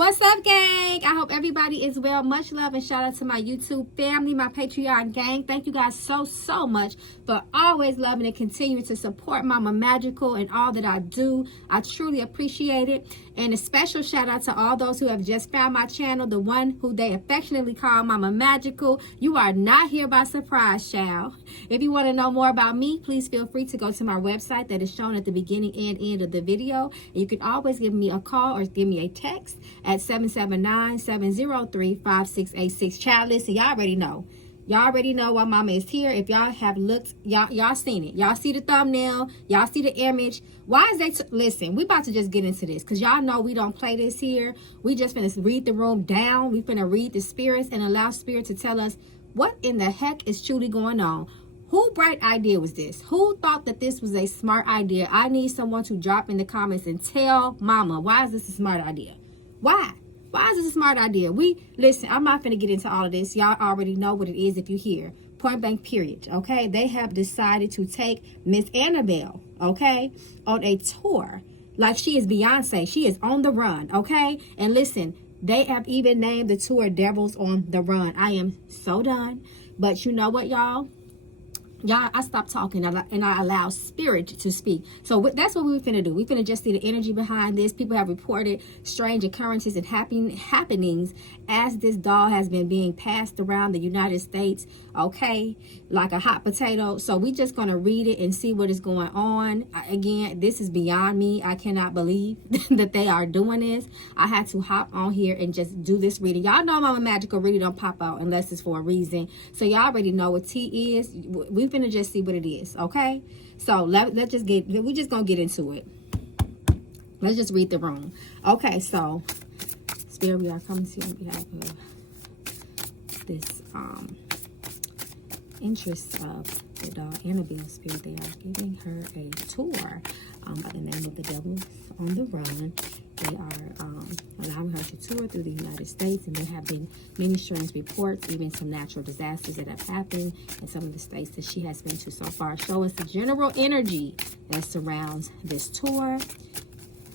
What's up, gang? I hope everybody is well. Much love and shout out to my YouTube family, my Patreon gang. Thank you guys so much for always loving and continuing to support Mama Magical and all that I do. I truly appreciate it. And a special shout out to all those who have just found my channel, the one who they affectionately call Mama Magical. You are not here by surprise, child. If you want to know more about me, please feel free to go to my website that is shown at the beginning and end of the video. And you can always give me a call or give me a text at 779-703-5686. Child, listen, y'all already know. Y'all already know why Mama is here. If y'all have looked, y'all seen it. Y'all see the thumbnail. Y'all see the image. Why is they... Listen, we about to just get into this because y'all know we don't play this here. We just finna read the room down. We finna read the spirits and allow spirit to tell us what in the heck is truly going on. Who bright idea was this? Who thought that this was a smart idea? I need someone to drop in the comments and tell Mama, why is this a smart idea? Why? Why is this a smart idea? Listen, I'm not going to get into all of this. Y'all already know what it is if you hear. Point blank period. Okay? They have decided to take Miss Annabelle, okay, on a tour. Like she is Beyonce. She is on the run, okay? And listen, they have even named the tour Devils on the Run. I am so done. But you know what, y'all? I stopped talking and I allow spirit to speak. So that's what we're finna do. We finna just see the energy behind this. People have reported strange occurrences and happenings as this doll has been being passed around the United States, okay, like a hot potato. So we just gonna read it and see what is going on. Again, this is beyond me. I cannot believe that they are doing this. I had to hop on here and just do this reading. Y'all know Mama Magical really don't pop out unless it's for a reason. So y'all already know what tea is. We finna just see what it is, okay? So we're just gonna get into it. Let's just read the room. Okay, so spirit, we are coming to you on behalf of this interest of the doll Annabelle spirit. They are giving her a tour by the name of the Devils on the Run. They are allowing her to tour through the United States, and there have been many strange reports, even some natural disasters that have happened in some of the states that she has been to so far. Show us the general energy that surrounds this tour.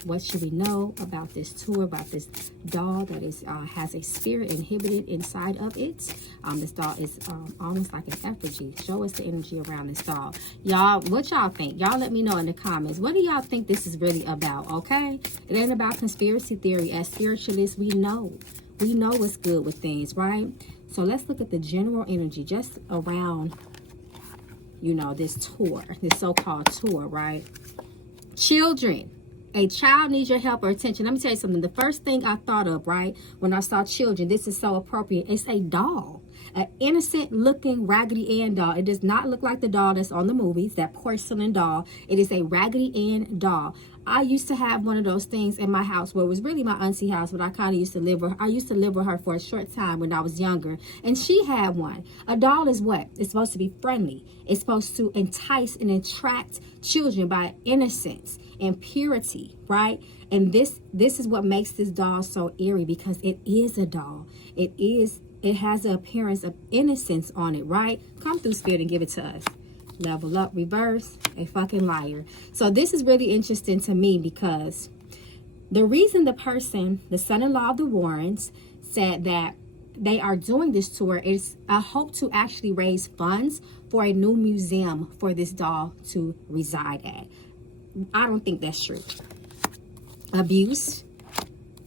What should we know about this tour, about this doll that is has a spirit inhibited inside of it? This doll is almost like an effigy. Show us the energy around this doll. Y'all, what y'all think? Y'all let me know in the comments. What do y'all think this is really about, okay? It ain't about conspiracy theory. As spiritualists, we know what's good with things, right? So let's look at the general energy just around, you know, this tour, this so-called tour, right? Children. A child needs your help or attention. Let me tell you something. The first thing I thought of, right, when I saw children, this is so appropriate. It's a doll, an innocent looking Raggedy Ann doll. It does not look like the doll that's on the movies, that porcelain doll. It is a Raggedy Ann doll. I used to have one of those things in my house, where it was really my auntie house, but I kind of used to live with her. I used to live with her for a short time when I was younger, and she had one. A doll is what? It's supposed to be friendly. It's supposed to entice and attract children by innocence and purity, right? And this is what makes this doll so eerie, because it is a doll. It has the appearance of innocence on it, right? Come through, spirit, and give it to us. Level up, reverse, a fucking liar. So this is really interesting to me, because the reason the person, the son-in-law of the Warrens, said that they are doing this tour is a hope to actually raise funds for a new museum for this doll to reside at. I don't think that's true. Abuse,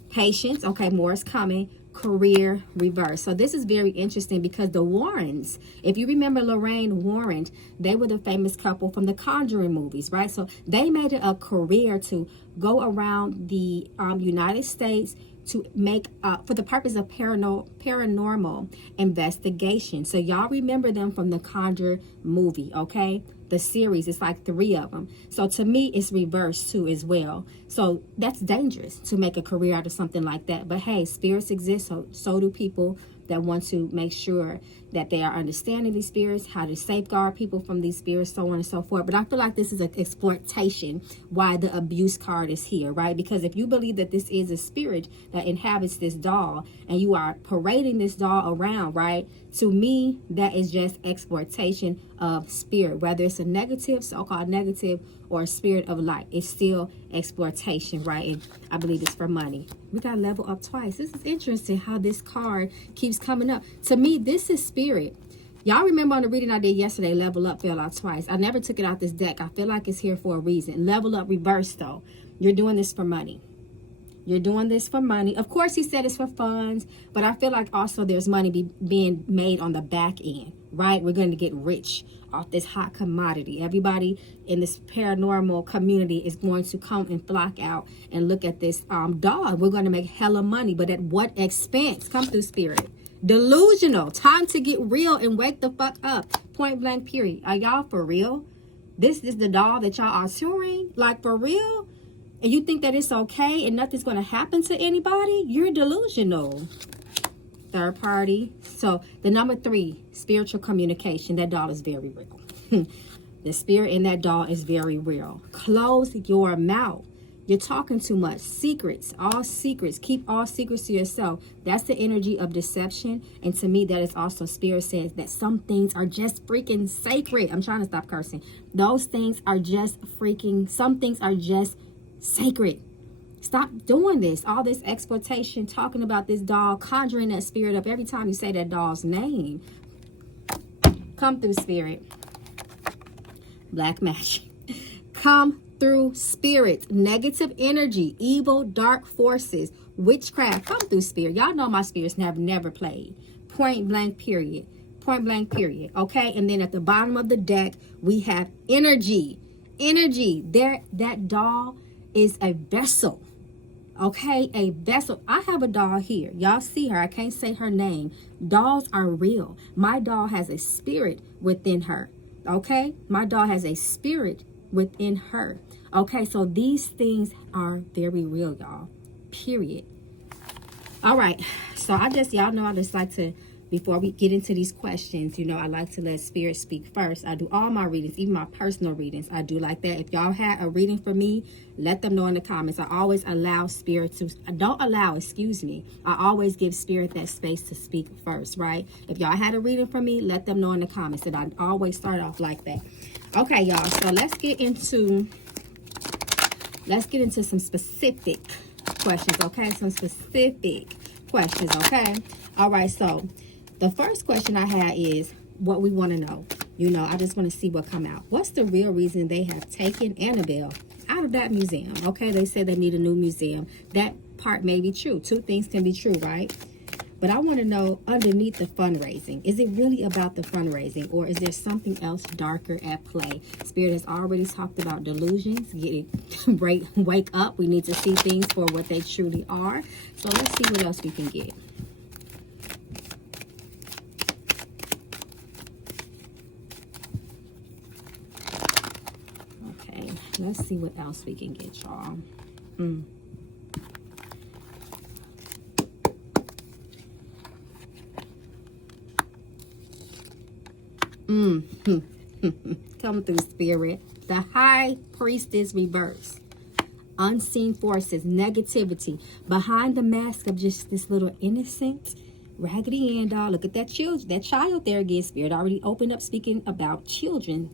patience, okay, more is coming. Career reverse. So this is very interesting, because the Warrens, if you remember Lorraine Warren, they were the famous couple from the Conjuring movies, right? So they made it a career to go around the United States to make for the purpose of paranormal investigation. So y'all remember them from the Conjure movie, okay? The series, it's like 3 of them. So to me, it's reversed too as well. So that's dangerous to make a career out of something like that. But hey, spirits exist, so do people that want to make sure that they are understanding these spirits, how to safeguard people from these spirits, so on and so forth. But I feel like this is an exploitation, why the abuse card is here, right? Because if you believe that this is a spirit that inhabits this doll, and you are parading this doll around, right? To me, that is just exploitation of spirit, whether it's a negative, so-called negative, or a spirit of light. It's still exploitation, right? And I believe it's for money. We got level up twice. This is interesting how this card keeps coming up. To me, this is spirit. Y'all remember on the reading I did yesterday, level up fell out twice. I never took it out this deck. I feel like it's here for a reason. Level up reverse, though. You're doing this for money. You're doing this for money. Of course, he said it's for funds, but I feel like also there's money being made on the back end, right? We're going to get rich off this hot commodity. Everybody in this paranormal community is going to come and flock out and look at this doll. We're going to make hella money, but at what expense? Come through, spirit. Delusional. Time to get real and wake the fuck up. Point blank, period. Are y'all for real? This is the doll that y'all are touring? Like, for real? And you think that it's okay and nothing's going to happen to anybody? You're delusional. Third party. So the number 3, spiritual communication. That doll is very real. The spirit in that doll is very real. Close your mouth. You're talking too much. Secrets. All secrets. Keep all secrets to yourself. That's the energy of deception. And to me, that is also spirit says that some things are just freaking sacred. I'm trying to stop cursing. Those things are just freaking, some things are just sacred. Stop doing this. All this exploitation, talking about this doll, conjuring that spirit up every time you say that doll's name. Come through, spirit. Black magic. Come through, spirit. Negative energy, evil, dark forces, witchcraft. Come through, spirit. Y'all know my spirits have never played. Point blank, period. Point blank, period. Okay, and then at the bottom of the deck, we have energy. Energy. There, that doll is a vessel. Okay, a vessel. I have a doll here. Y'all see her. I can't say her name. Dolls are real. My doll has a spirit within her. Okay, my doll has a spirit within her. Okay, so these things are very real, y'all. Period. All right, so y'all know I just like to, before we get into these questions, you know, I like to let spirit speak first. I do all my readings, even my personal readings. I do like that. If y'all had a reading for me, let them know in the comments. I always allow spirit to, I always give spirit that space to speak first, right? If y'all had a reading for me, let them know in the comments. And I always start off like that. Okay, y'all, so let's get into some specific questions, okay? Some specific questions, okay? All right, so the first question I had is what we want to know. You know, I just want to see what come out. What's the real reason they have taken Annabelle out of that museum? Okay, they said they need a new museum. That part may be true. Two things can be true, right? But I want to know underneath the fundraising, is it really about the fundraising, or is there something else darker at play? Spirit has already talked about delusions. Wake up. We need to see things for what they truly are. So let's see what else we can get. Okay, let's see what else we can get, y'all. Come through, spirit. The high priestess reverse. Unseen forces, negativity. Behind the mask of just this little innocent Raggedy Ann doll. Look at that child there again. Spirit already opened up speaking about children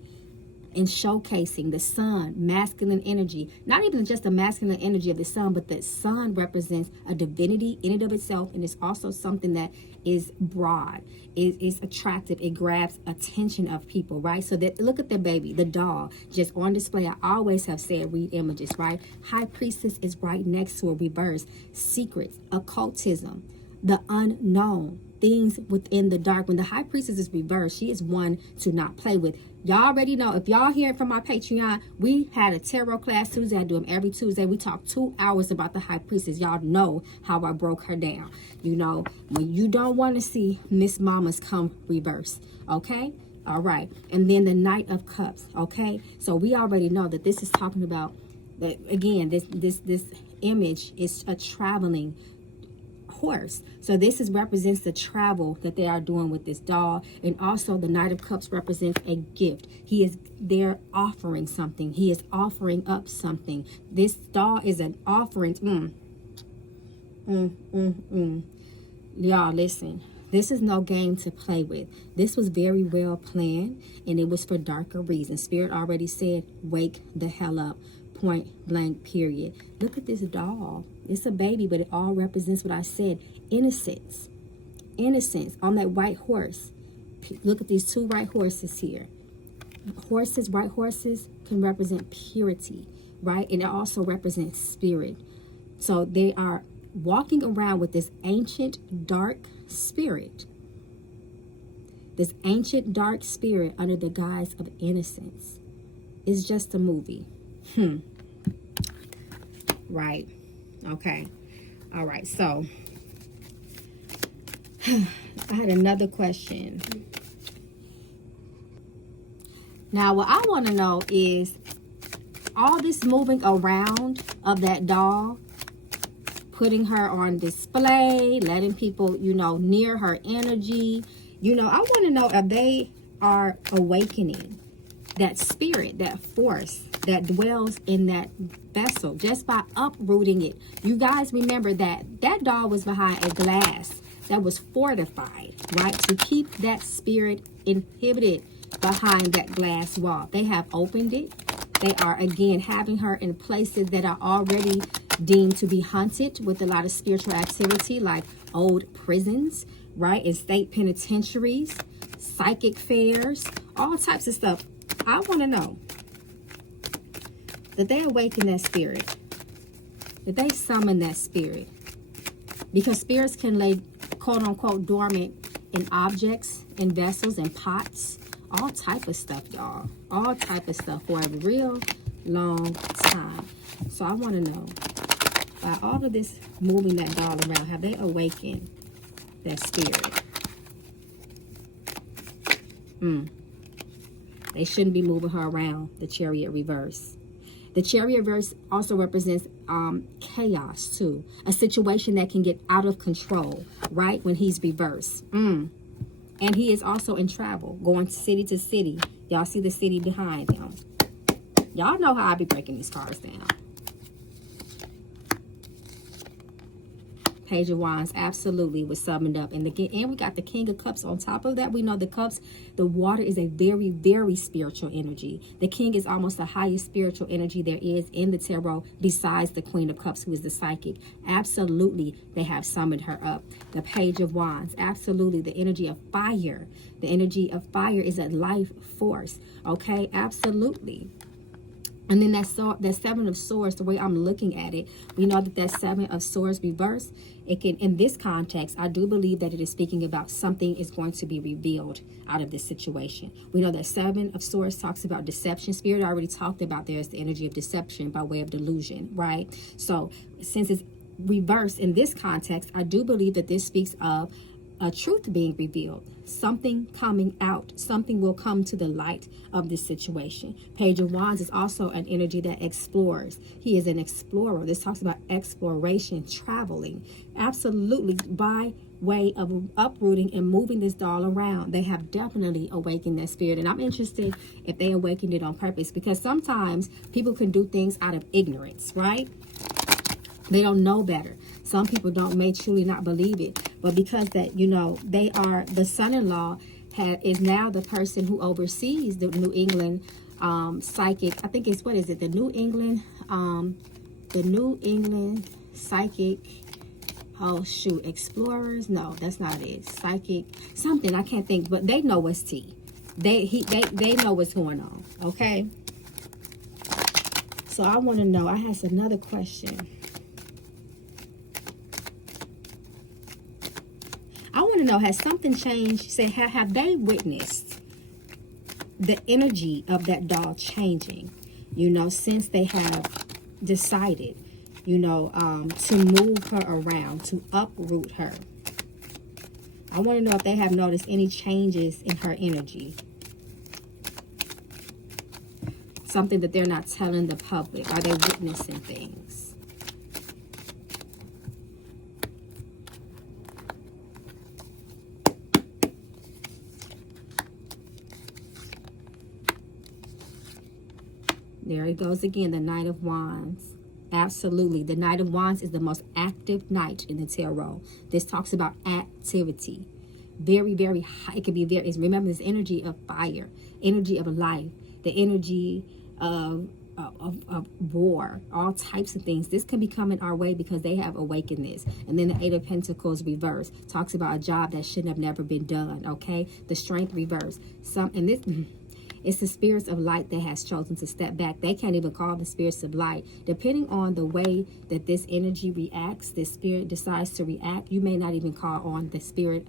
and showcasing the sun, masculine energy. Not even just the masculine energy of the sun, but the sun represents a divinity in and of itself, and it's also something that is broad. It is attractive. It grabs attention of people, right? So that, look at the baby, the doll, just on display. I always have said read images, right? High priestess is right next to a reverse. Secrets, occultism, the unknown, things within the dark. When the high priestess is reversed, she is one to not play with. Y'all already know. If y'all hear it from my Patreon, we had a tarot class Tuesday. I do them every Tuesday. We talk 2 hours about the high priestess. Y'all know how I broke her down. You know, when you don't want to see Miss Mamas come reverse. Okay? All right. And then the Knight of Cups. Okay? So we already know that this is talking about, that again, this image is a traveling horse. So this represents the travel that they are doing with this doll. And also the Knight of Cups represents a gift. He is there offering something. He is offering up something. This doll is an offering. Y'all listen. This is no game to play with. This was very well planned, and it was for darker reasons. Spirit already said, wake the hell up. Point blank, period. Look at this doll. It's a baby, but it all represents what I said. Innocence. Innocence on that white horse. Look at these two white horses here. Horses, white horses can represent purity, right? And it also represents spirit. So they are walking around with this ancient dark spirit. This ancient dark spirit under the guise of innocence. It's just a movie. Right. Okay. All right. So I had another question. Now, what I want to know is all this moving around of that doll, putting her on display, letting people, you know, near her energy. You know, I want to know if they are awakening that spirit, that force that dwells in that vessel just by uprooting it. You guys remember that that doll was behind a glass that was fortified, right? To keep that spirit inhibited behind that glass wall. They have opened it. They are again having her in places that are already deemed to be haunted with a lot of spiritual activity, like old prisons, right? And state penitentiaries, psychic fairs, all types of stuff. I want to know that they awaken that spirit, that they summon that spirit, because spirits can lay quote unquote dormant in objects, in vessels, in pots, all type of stuff, y'all. All type of stuff for a real long time. So I want to know, by all of this moving that doll around, have they awakened that spirit? They shouldn't be moving her around, the Chariot reverse. The Chariot reverse also represents chaos too. A situation that can get out of control, right? When he's reversed. And he is also in travel, going city to city. Y'all see the city behind him. Y'all know how I be breaking these cards down. Page of Wands absolutely was summoned up. And we got the King of Cups on top of that. We know the cups, the water is a very, very spiritual energy. The King is almost the highest spiritual energy there is in the tarot, besides the Queen of Cups, who is the psychic. Absolutely, they have summoned her up. The Page of Wands, absolutely, the energy of fire. The energy of fire is a life force. Okay, absolutely. And then that Seven of Swords, the way I'm looking at it, we know that Seven of Swords reverse, it can, in this context, I do believe that it is speaking about something is going to be revealed out of this situation. We know that Seven of Swords talks about deception. Spirit already talked about there's the energy of deception by way of delusion, right? So since it's reversed in this context, I do believe that this speaks of a truth being revealed, something coming out, something will come to the light of this situation. Page of Wands is also an energy that explores. He is an explorer. This talks about exploration, traveling, absolutely, by way of uprooting and moving this doll around. They have definitely awakened that spirit, and I'm interested if they awakened it on purpose, because sometimes people can do things out of ignorance, right? They don't know better. Some people may truly not believe it, but because that, you know, they are, the son-in-law is now the person who oversees the New England psychic. I think it's, what is it? The New England psychic. Oh shoot, explorers? No, that's not it. Psychic something, I can't think, but they know what's tea. They know what's going on. Okay. So I want to know. I have another question. I want to know, has something changed? Say, have they witnessed the energy of that doll changing, you know, since they have decided, you know, to move her around, to uproot her? I want to know if they have noticed any changes in her energy. Something that they're not telling the public. Are they witnessing things? There it goes again, the Knight of Wands. Absolutely. The Knight of Wands is the most active knight in the tarot. This talks about activity, very, very high. It could be very, remember, this energy of fire, energy of life, the energy of war, all types of things. This can be coming our way because they have awakened this. And then the Eight of Pentacles reverse talks about a job that should have never been done. Okay, the Strength reverse. And this, it's the spirits of light that has chosen to step back. They can't even call the spirits of light. Depending on the way that this energy reacts, this spirit decides to react, you may not even call on the spirit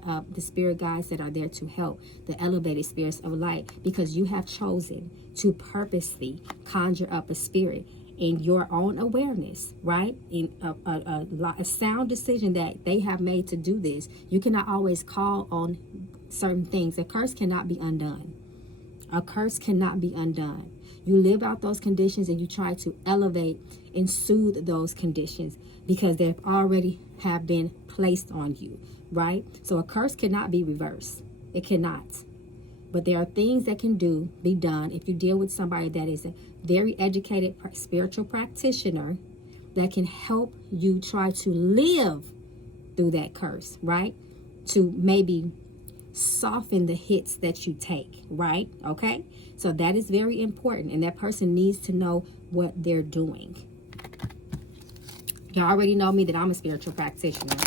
guides that are there to help, the elevated spirits of light, because you have chosen to purposely conjure up a spirit in your own awareness, right? In a sound decision that they have made to do this. You cannot always call on certain things. A curse cannot be undone. A curse cannot be undone. You live out those conditions and you try to elevate and soothe those conditions because they've already have been placed on you, right? So a curse cannot be reversed. It cannot. But there are things that can be done if you deal with somebody that is a very educated spiritual practitioner that can help you try to live through that curse, right? To maybe soften the hits that you take, right? Okay, so that is very important, and that person needs to know what they're doing. Y'all already know me that I'm a spiritual practitioner.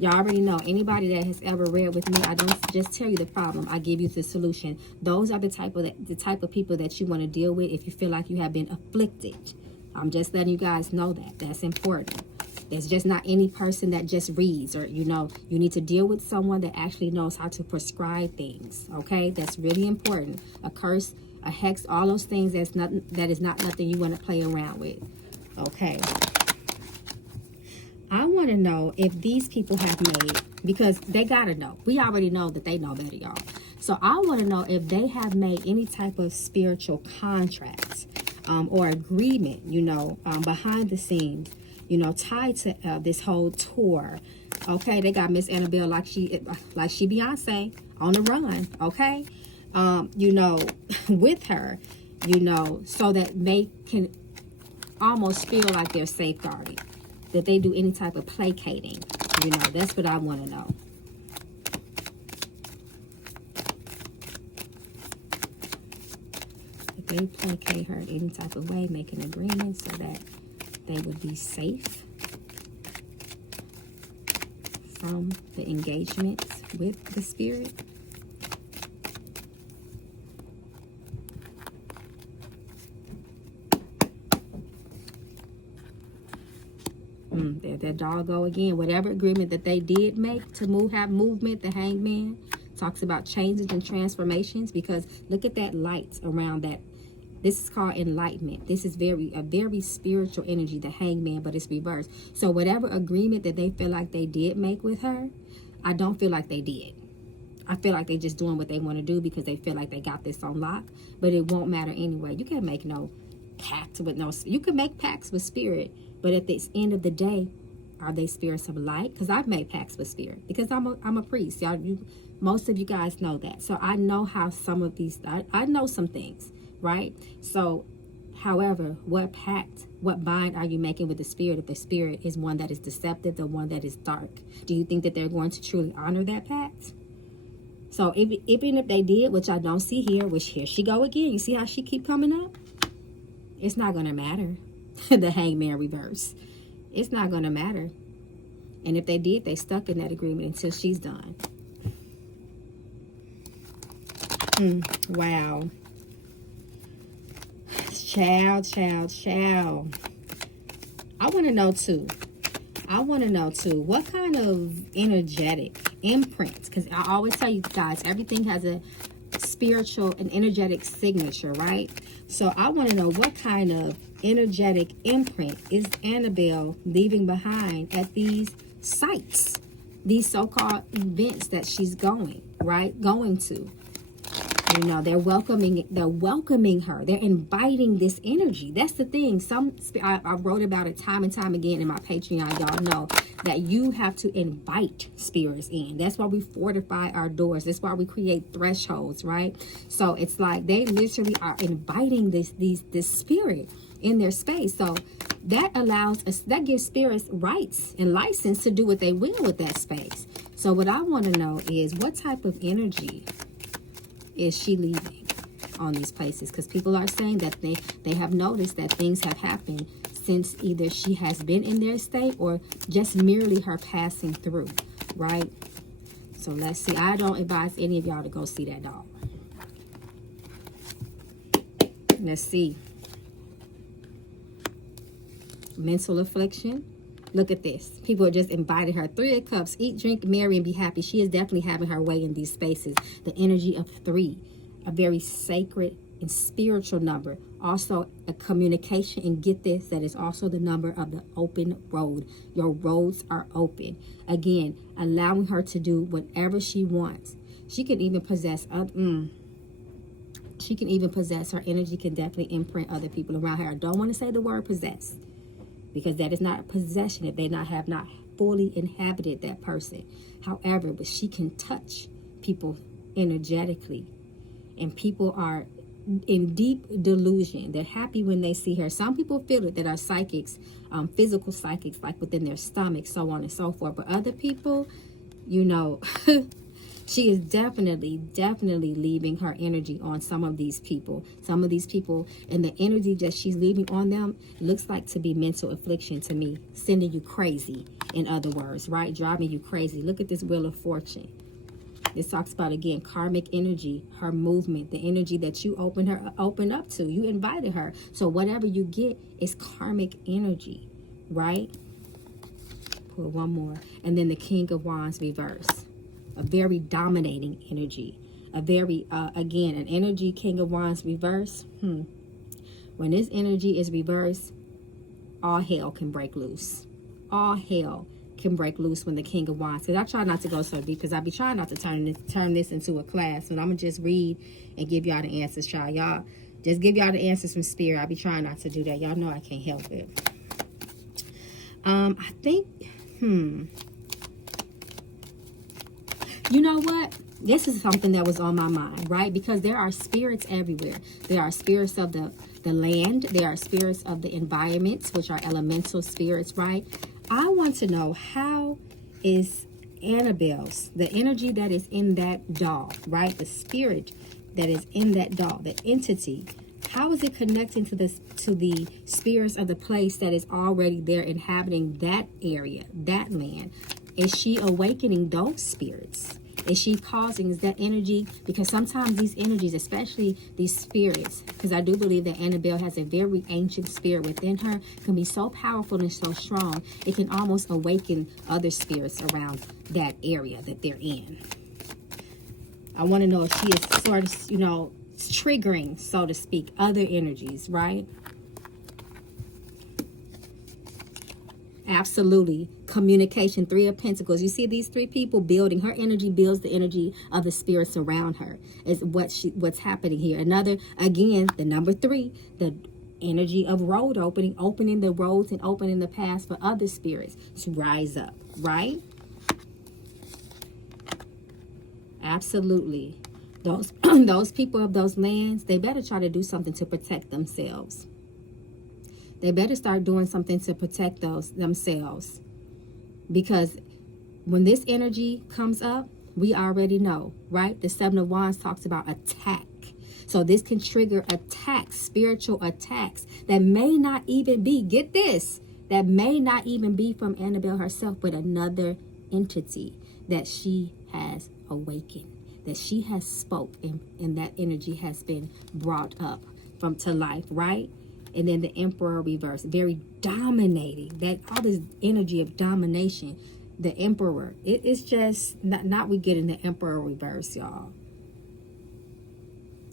Y'all already know, anybody that has ever read with me, I don't just tell you the problem, I give you the solution. Those are the type of people that you want to deal with if you feel like you have been afflicted. I'm just letting you guys know that. That's important. It's just not any person that just reads, or you need to deal with someone that actually knows how to prescribe things. Okay, that's really important. A curse, a hex, all those things, that is not nothing you want to play around with. Okay, I want to know if these people have made, because they gotta know. We already know that they know better, y'all. So I want to know if they have made any type of spiritual contracts or agreement, behind the scenes, tied to this whole tour. Okay, they got Miss Annabelle like she Beyonce on the run. Okay, with her, so that they can almost feel like they're safeguarded, that they do any type of placating. That's what I want to know. If they placate her in any type of way, make an agreement so that they would be safe from the engagement with the spirit. There that doll go again. Whatever agreement that they did make to have movement, the Hangman talks about changes and transformations, because look at that light around that. This is called enlightenment. This is a very spiritual energy, the Hangman, but it's reversed. So whatever agreement that they feel like they did make with her, I don't feel like they did. I feel like they're just doing what they want to do because they feel like they got this on lock, but it won't matter anyway. You can't make no pact with you can make pacts with spirit, but at the end of the day, are they spirits of light? Because I've made pacts with spirit because I'm a priest. Y'all, most of you guys know that. So I know how some of these, I know some things. Right? So, however, what pact, what bind are you making with the spirit if the spirit is one that is deceptive, the one that is dark? Do you think that they're going to truly honor that pact? So, even if they did, which I don't see here, which here she go again. You see how she keep coming up? It's not going to matter. The Hangman reverse. It's not going to matter. And if they did, they stuck in that agreement until she's done. Wow. Child. I want to know too, what kind of energetic imprint, because I always tell you guys, everything has a spiritual and energetic signature, right? So I want to know what kind of energetic imprint is Annabelle leaving behind at these sites, these so-called events that she's going to. They're welcoming her. They're inviting this energy. That's the thing. I wrote about it time and time again in my Patreon. Y'all know that you have to invite spirits in. That's why we fortify our doors. That's why we create thresholds, right? So it's like they literally are inviting this spirit in their space. So that allows us, that gives spirits rights and license to do what they will with that space. So what I want to know is, what type of energy is she leaving on these places? Because people are saying that they have noticed that things have happened since either she has been in their state or just merely her passing through, right? So let's see. I don't advise any of y'all to go see that doll. Let's see. Mental affliction. Look at this. People just invited her. 3 of Cups. Eat, drink, marry, and be happy. She is definitely having her way in these spaces. The energy of 3. A very sacred and spiritual number. Also a communication. And get this, that is also the number of the open road. Your roads are open. Again, allowing her to do whatever she wants. She can even possess she can even possess. Her energy can definitely imprint other people around her. I don't want to say the word possess, because that is not a possession if they have not fully inhabited that person. However, but she can touch people energetically. And people are in deep delusion. They're happy when they see her. Some people feel it, that are psychics, physical psychics, like within their stomach, so on and so forth. But other people, you know, she is definitely leaving her energy on some of these people. Some of these people, and the energy that she's leaving on them looks like to be mental affliction to me. Sending you crazy, in other words, right? Driving you crazy. Look at this Wheel of Fortune. This talks about, again, karmic energy, her movement, the energy that you open up to. You invited her. So whatever you get is karmic energy, right? Pull one more. And then the King of Wands reverse. A very dominating energy. A very, again, an energy, King of Wands reverse. When this energy is reversed, all hell can break loose. All hell can break loose when the King of Wands. Because I try not to go so deep, because I be trying not to turn this into a class. And I'm going to just read and give y'all the answers, child. Y'all, just give y'all the answers from spirit. I be trying not to do that. Y'all know I can't help it. I think, you know what? This is something that was on my mind, right? Because there are spirits everywhere. There are spirits of the land. There are spirits of the environments, which are elemental spirits, right? I want to know, how is Annabelle's, the energy that is in that doll, right? The spirit that is in that doll, the entity, how is it connecting to the spirits of the place that is already there inhabiting that area, that land? Is she awakening those spirits? Is she causing that energy? Because sometimes these energies, especially these spirits, because I do believe that Annabelle has a very ancient spirit within her, can be so powerful and so strong, it can almost awaken other spirits around that area that they're in. I want to know if she is sort of, you know, triggering, so to speak, other energies, right? Absolutely. Communication. 3 of Pentacles. You see these 3 people building. Her energy builds the energy of the spirits around her. Is what's happening here. Another, again, the number 3, the energy of road opening, opening the roads and opening the paths for other spirits to rise up, right? Absolutely. Those people of those lands, they better try to do something to protect themselves. They better start doing something to protect themselves. Because when this energy comes up, we already know, right? The 7 of Wands talks about attack. So this can trigger attacks, spiritual attacks that may not even be, get this, that may not even be from Annabelle herself, but another entity that she has awakened, that she has spoke, and that energy has been brought up to life, right? And then the Emperor reverse, very dominating. That all this energy of domination. The Emperor, it is just not we getting the Emperor reverse, y'all.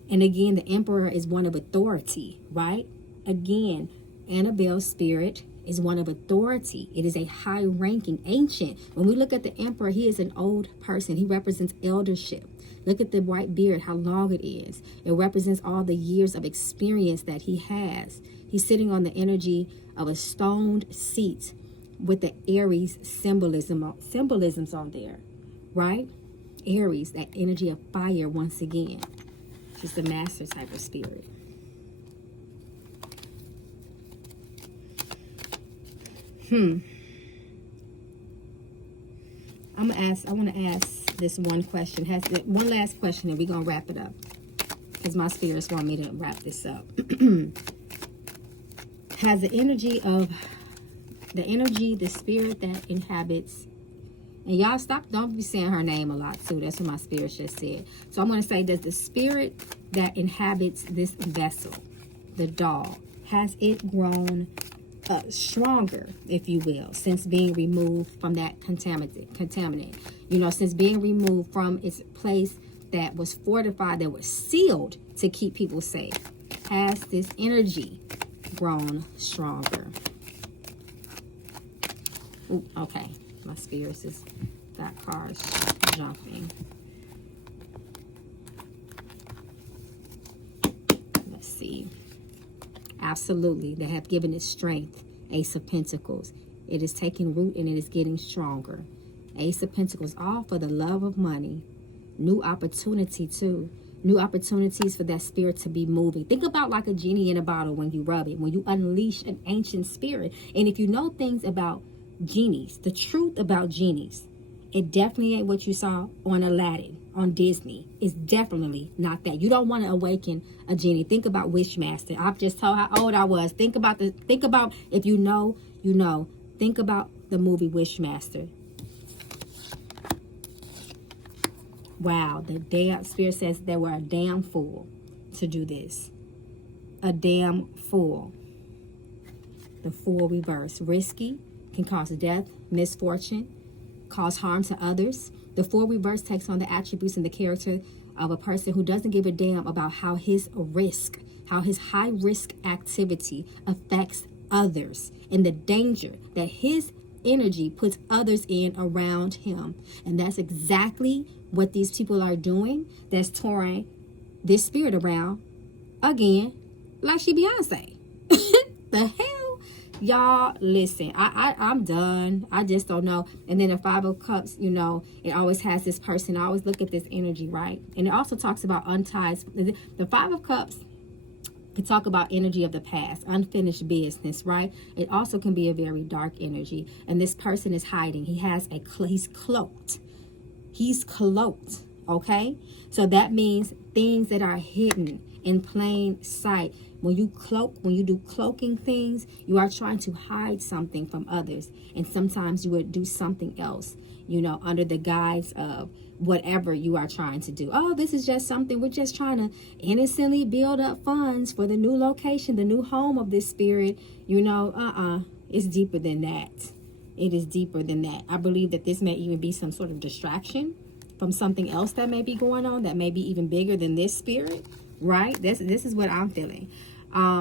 And again, the Emperor is one of authority, right? Again, Annabelle's spirit is one of authority. It is a high-ranking, ancient. When we look at the Emperor, he is an old person. He represents eldership. Look at the white beard, how long it is. It represents all the years of experience that he has. He's sitting on the energy of a stoned seat with the Aries symbolisms on there, right? Aries, that energy of fire once again. She's the master type of spirit. I want to ask this one question. One last question, and we're going to wrap it up. Because my spirits want me to wrap this up. Has the spirit that inhabits, and y'all don't be saying her name a lot too. That's what my spirit just said. So I'm going to say, does the spirit that inhabits this vessel, the doll, has it grown stronger, if you will, since being removed from that contaminant? You know, since being removed from its place that was fortified, that was sealed to keep people safe. Has this energy grown stronger? Ooh, okay. My spirits has got cars jumping. Let's see. Absolutely. They have given it strength. Ace of Pentacles. It is taking root and it is getting stronger. Ace of Pentacles, all for the love of money. New opportunity too. New opportunities for that spirit to be moving. Think about like a genie in a bottle when you rub it, when you unleash an ancient spirit. And if you know things about genies, the truth about genies, it definitely ain't what you saw on Aladdin, on Disney. It's definitely not that. You don't want to awaken a genie. Think about Wishmaster. I've just told how old I was. Think about if you know, you know. Think about the movie Wishmaster. Wow, the damn spirit says they were a damn fool to do this. A damn fool. The Fool reverse. Risky, can cause death, misfortune, cause harm to others. The Fool reverse takes on the attributes and the character of a person who doesn't give a damn about how his high risk activity affects others, and the danger that his energy puts others in around him. And that's exactly what these people are doing, that's touring this spirit around again, like she Beyonce. The hell? Y'all, listen, I'm done. I just don't know. And then the Five of Cups, you know, it always has this person. I always look at this energy, right? And it also talks about unties. The Five of Cups can talk about energy of the past, unfinished business, right? It also can be a very dark energy. And this person is hiding. He's cloaked. He's cloaked, okay? So that means things that are hidden in plain sight. When you do cloaking things, you are trying to hide something from others. And sometimes you would do something else, you know, under the guise of whatever you are trying to do. Oh, this is just something. We're just trying to innocently build up funds for the new location, the new home of this spirit. You know, it's deeper than that. It is deeper than that. I believe that this may even be some sort of distraction from something else that may be going on, that may be even bigger than this spirit, right? This is what I'm feeling.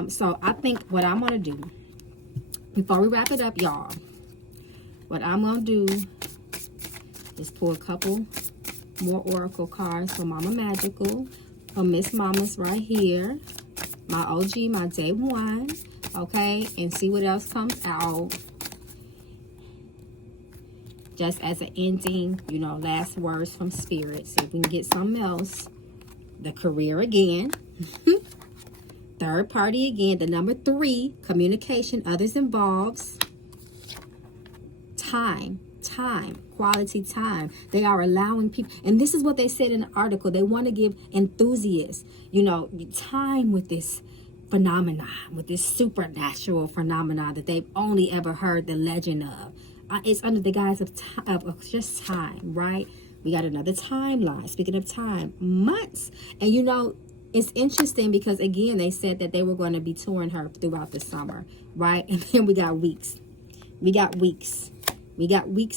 So I think what I'm going to do, before we wrap it up, y'all, what I'm going to do is pull a couple more oracle cards for Mama Magical, for Miss Mama's right here, my OG, my day one, okay, and see what else comes out. Just as an ending, you know, last words from Spirit. So if we can get something else. The career again. Third party again. The number 3, communication, others involves. Time, quality time. They are allowing people, and this is what they said in the article. They want to give enthusiasts, you know, time with this phenomenon, with this supernatural phenomenon that they've only ever heard the legend of. It's under the guise of just time, right? We got another timeline. Speaking of time, months. And you know, it's interesting because, again, they said that they were going to be touring her throughout the summer, right? And then we got weeks. We got weeks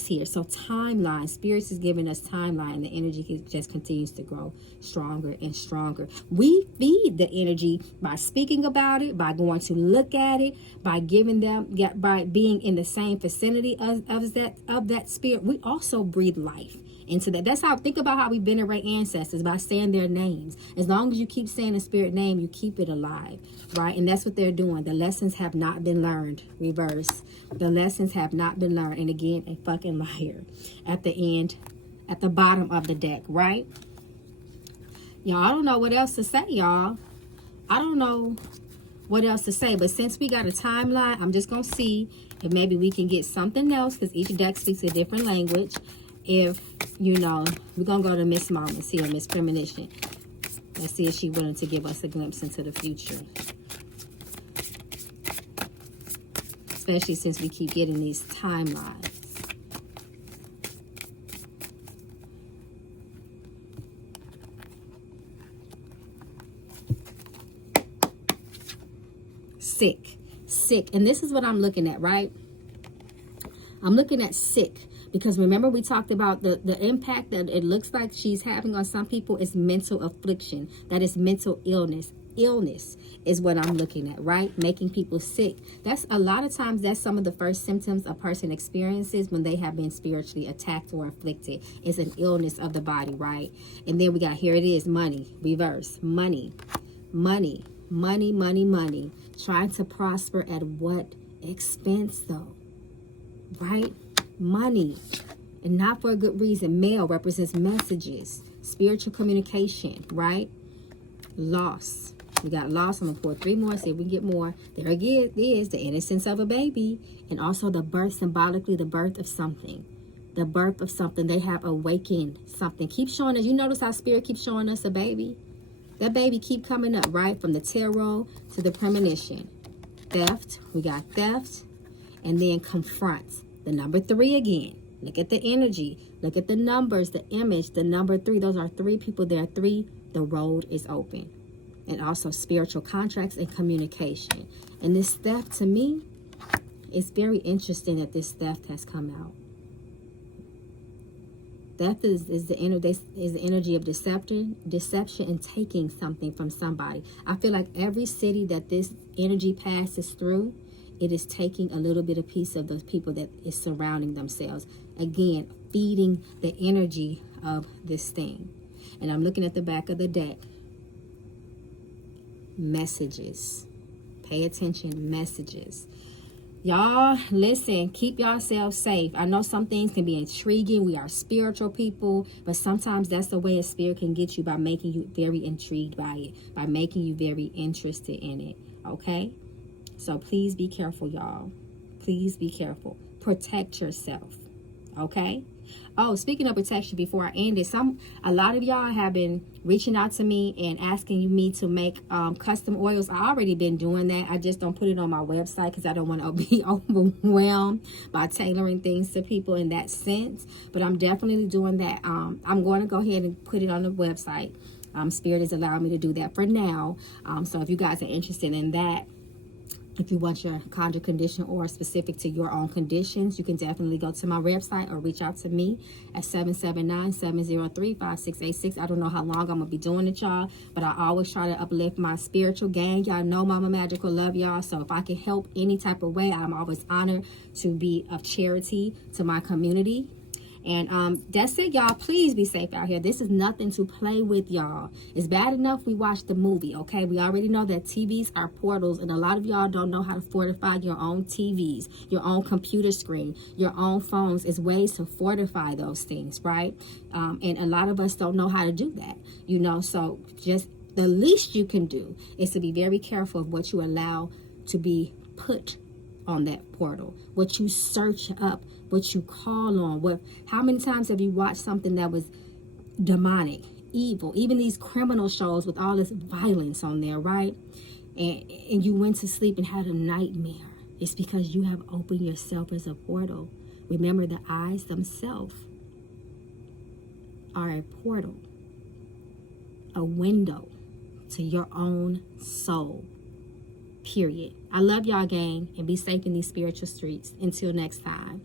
here. So timeline. Spirits is giving us timeline. The energy just continues to grow stronger and stronger. We feed the energy by speaking about it, by going to look at it, by giving them, by being in the same vicinity of that spirit. We also breathe life into that. That's how, think about how we venerate ancestors, by saying their names. As long as you keep saying the spirit name, you keep it alive, right? And that's what they're doing. The lessons have not been learned. Reverse. The lessons have not been learned. And again, a fucking liar at the end, at the bottom of the deck, right? Y'all, I don't know what else to say, y'all. I don't know what else to say. But since we got a timeline, I'm just going to see if maybe we can get something else, because each deck speaks a different language. If, you know, we're going to go to Miss Moments here, Miss Premonition. Let's see if she's willing to give us a glimpse into the future. Especially since we keep getting these timelines. Sick. And this is what I'm looking at, right? I'm looking at sick. Because remember, we talked about the impact that it looks like she's having on some people is mental affliction. That is mental illness. Illness is what I'm looking at, right? Making people sick. That's a lot of times, that's some of the first symptoms a person experiences when they have been spiritually attacked or afflicted. It's an illness of the body, right? And then we got, here it is, money, reverse, money. Trying to prosper at what expense though, right? Money, and not for a good reason. Mail represents messages, spiritual communication, right? Loss. We got loss. I'm gonna pour 3 more, see if we can get more. There it is, the innocence of a baby, and also the birth, symbolically the birth of something. The birth of something. They have awakened something. Keep showing us. You notice how spirit keeps showing us a baby? That baby keep coming up, right? From the tarot to the premonition. Theft. We got theft. And then confront. The number 3 again. Look at the energy. Look at the numbers, the image, the number 3. Those are 3 people. There are 3. The road is open. And also spiritual contracts and communication. And this theft, to me, it's very interesting that this theft has come out. Theft is the energy of deception and taking something from somebody. I feel like every city that this energy passes through, it is taking a little bit of piece of those people that is surrounding themselves. Again, feeding the energy of this thing. And I'm looking at the back of the deck. Messages. Pay attention, messages. Y'all, listen, keep yourselves safe. I know some things can be intriguing. We are spiritual people, but sometimes that's the way a spirit can get you, by making you very intrigued by it, by making you very interested in it, okay? So please be careful, y'all. Please be careful. Protect yourself, okay? Oh, speaking of protection, before I end it, a lot of y'all have been reaching out to me and asking me to make custom oils. I already been doing that. I just don't put it on my website because I don't want to be overwhelmed by tailoring things to people in that sense. But I'm definitely doing that. I'm going to go ahead and put it on the website. Spirit is allowing me to do that for now. So if you guys are interested in that, if you want your conjure condition or specific to your own conditions, you can definitely go to my website or reach out to me at 779-703-5686. I don't know how long I'm going to be doing it, y'all, but I always try to uplift my spiritual gang. Y'all know Mama Magical love y'all, so if I can help any type of way, I'm always honored to be of charity to my community. And that's it, y'all. Please be safe out here. This is nothing to play with, y'all. It's bad enough we watched the movie, okay? We already know that TVs are portals, and a lot of y'all don't know how to fortify your own TVs, your own computer screen, your own phones. Is ways to fortify those things, right? And a lot of us don't know how to do that, you know? So just the least you can do is to be very careful of what you allow to be put on that portal, what you search up, what you call on. How many times have you watched something that was demonic, evil, even these criminal shows with all this violence on there, right? And you went to sleep and had a nightmare. It's because you have opened yourself as a portal. Remember, the eyes themselves are a portal, a window to your own soul. Period. I love y'all, gang, and be safe in these spiritual streets. Until next time.